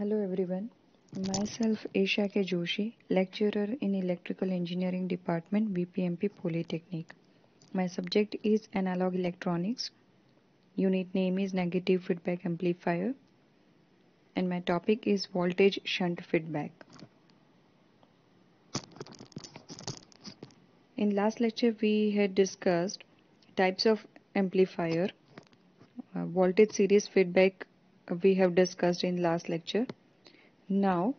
Hello everyone, myself Esha K. Joshi, lecturer in Electrical Engineering Department, BPMP Polytechnic. My subject is Analog Electronics, unit name is Negative Feedback Amplifier, and my topic is Voltage Shunt Feedback. In last lecture we had discussed types of amplifier, voltage series feedback we have discussed in last lecture. Now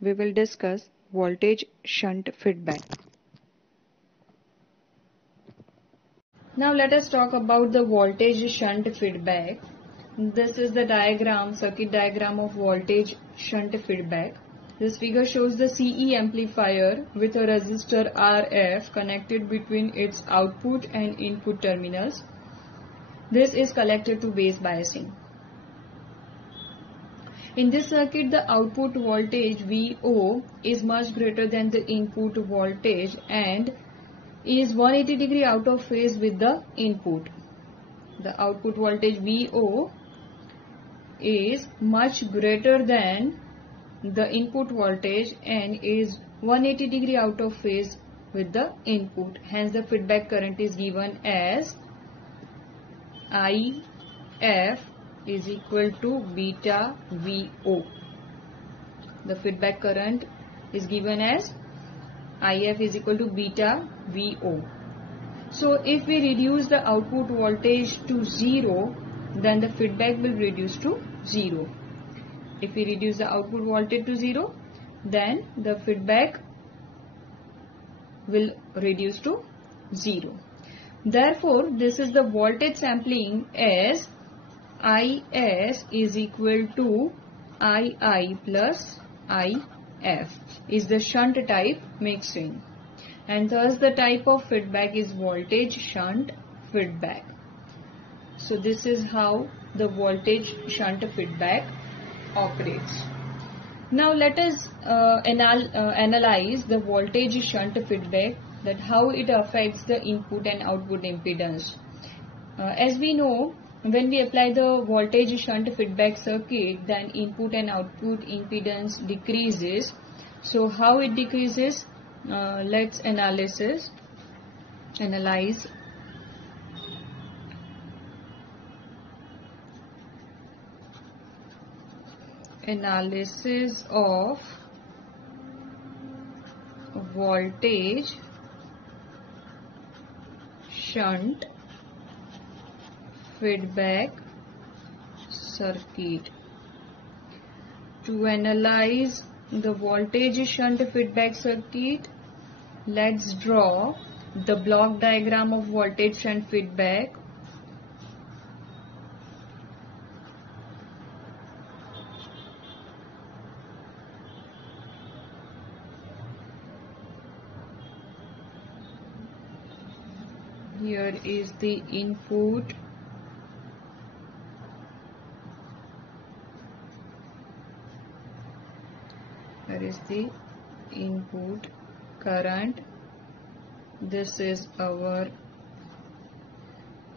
we will discuss voltage shunt feedback. Now let us talk about the voltage shunt feedback. This is the diagram, circuit diagram of voltage shunt feedback. This figure shows the CE amplifier with a resistor RF connected between its output and input terminals. This is connected to base biasing. In this circuit, the output voltage VO is much greater than the input voltage and is 180 degree out of phase with the input. The output voltage VO is much greater than the input voltage and is 180 degree out of phase with the input. Hence, the feedback current is given as IF is equal to beta VO. The feedback current is given as IF is equal to beta VO. So if we reduce the output voltage to 0, then the feedback will reduce to 0. If we reduce the output voltage to 0, then the feedback will reduce to 0. Therefore, this is the voltage sampling as IS is equal to II plus IF is the shunt type mixing, and thus the type of feedback is voltage shunt feedback. So this is how the voltage shunt feedback operates. Now let us analyze the voltage shunt feedback, that how it affects the input and output impedance. As we know, when we apply the voltage shunt feedback circuit, then input and output impedance decreases. So how it decreases? Let's analyze of voltage shunt feedback circuit. To analyze the voltage shunt feedback circuit, let's draw the block diagram of voltage shunt feedback. Here is the input, here is the input current, this is our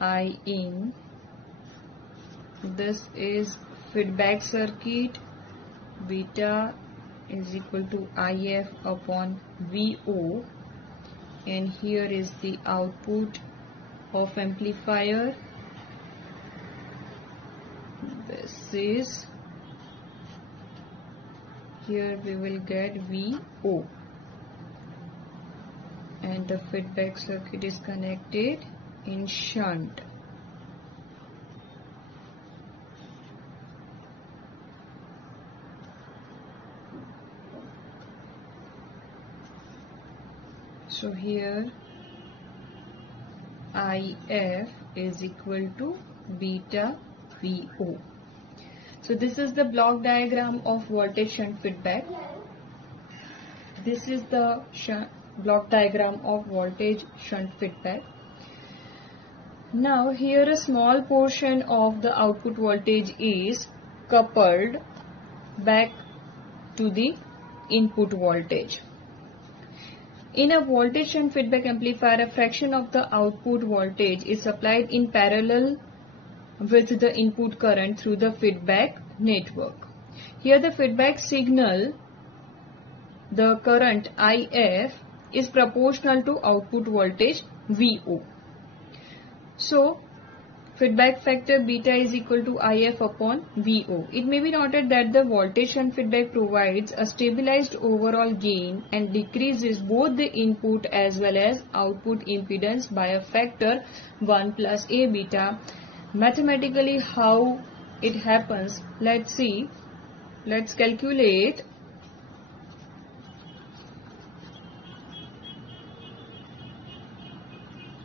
I in, this is feedback circuit, beta is equal to IF upon VO, and here is the output of amplifier, this is, here we will get VO, and the feedback circuit is connected in shunt. So here IF is equal to beta VO. So this is the block diagram of voltage shunt feedback. This is the block diagram of voltage shunt feedback. Now here a small portion of the output voltage is coupled back to the input voltage. In a voltage shunt feedback amplifier, a fraction of the output voltage is supplied in parallel with the input current through the feedback network. Here the feedback signal, the current IF is proportional to output voltage VO. So feedback factor beta is equal to IF upon VO. It may be noted that the voltage shunt feedback provides a stabilized overall gain and decreases both the input as well as output impedance by a factor 1 plus A beta. Mathematically, how it happens, let's see. Let's calculate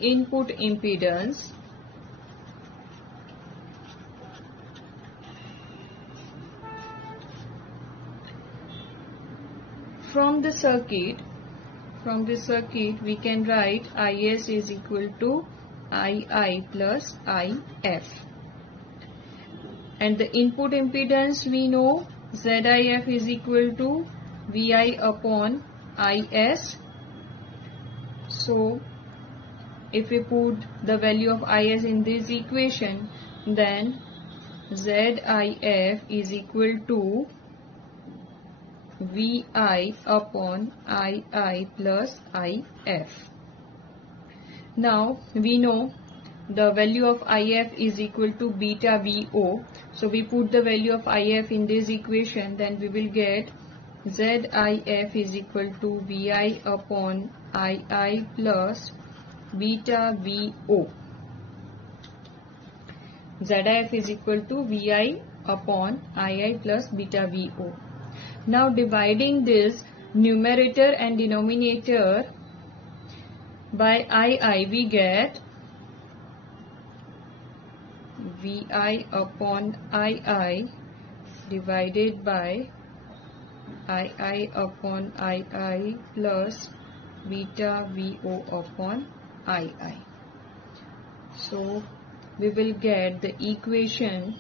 input impedance from the circuit. From this circuit we can write Is is equal to II plus If, and the input impedance we know ZIF is equal to Vi upon Is. So if we put the value of Is in this equation, then ZIF is equal to Vi upon II plus If. Now we know the value of IF is equal to beta VO. So we put the value of IF in this equation, then we will get ZIF is equal to Vi upon II plus beta VO. ZIF is equal to Vi upon II plus beta VO. Now dividing this numerator and denominator by II, we get Vi upon II divided by II upon II plus beta VO upon II. So we will get the equation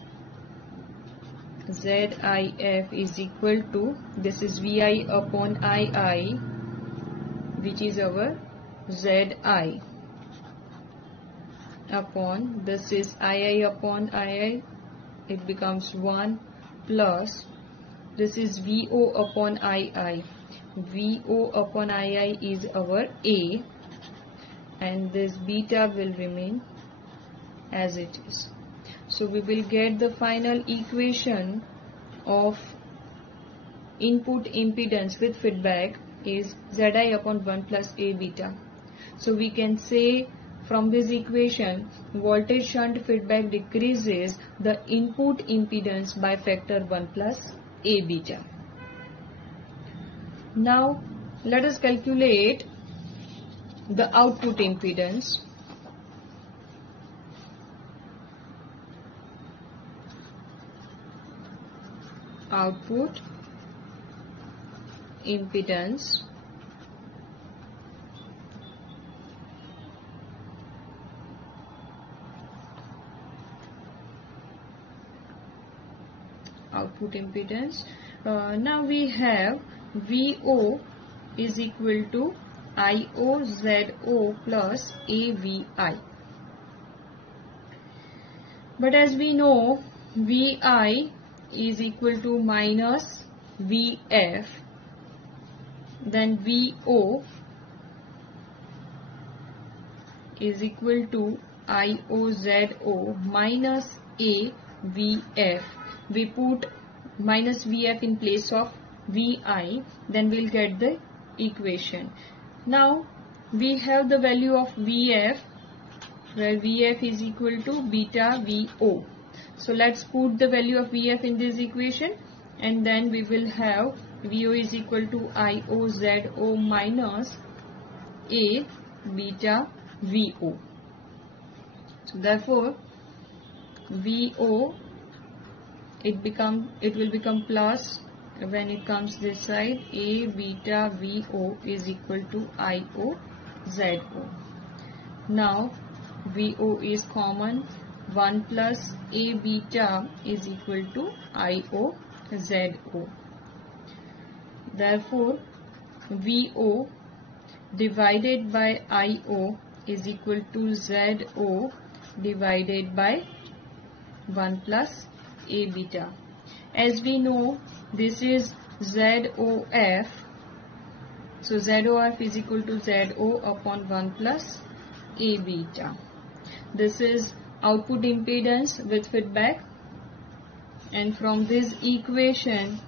ZIF is equal to, this is Vi upon II, which is our Zi, upon, this is II upon II, it becomes 1 plus, this is VO upon II. VO upon II is our A, and this beta will remain as it is. So we will get the final equation of input impedance with feedback is Zi upon 1 plus A beta. So we can say from this equation, voltage shunt feedback decreases the input impedance by factor 1 plus A beta. Now let us calculate the output impedance. Output impedance now we have VO is equal to IOZO plus AVI, but as we know VI is equal to minus VF, then VO is equal to IOZO minus AVF. We put minus VF in place of VI, then we'll get the equation. Now we have the value of VF, where VF is equal to beta VO. So let's put the value of VF in this equation, and then we will have VO is equal to IOZO minus A beta VO. So therefore VO it will become plus when it comes this side, A beta VO is equal to IOZO. Now VO is common, 1 plus A beta is equal to IOZO. Therefore VO divided by IO is equal to ZO divided by 1 plus A beta, as we know, this is ZOF. So ZOF is equal to ZO upon 1 plus A beta. This is output impedance with feedback, and from this equation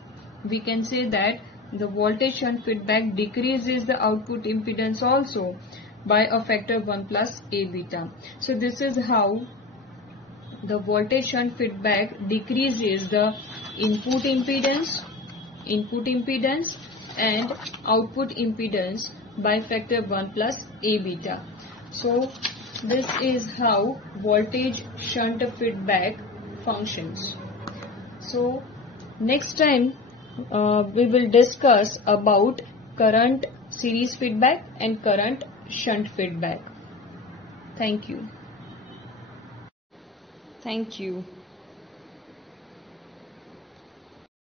we can say that the voltage shunt feedback decreases the output impedance also by a factor 1 plus A beta. So this is how the voltage shunt feedback decreases the input impedance and output impedance by factor 1 plus A beta. So this is how voltage shunt feedback functions. So next time we will discuss about current series feedback and current shunt feedback. Thank you.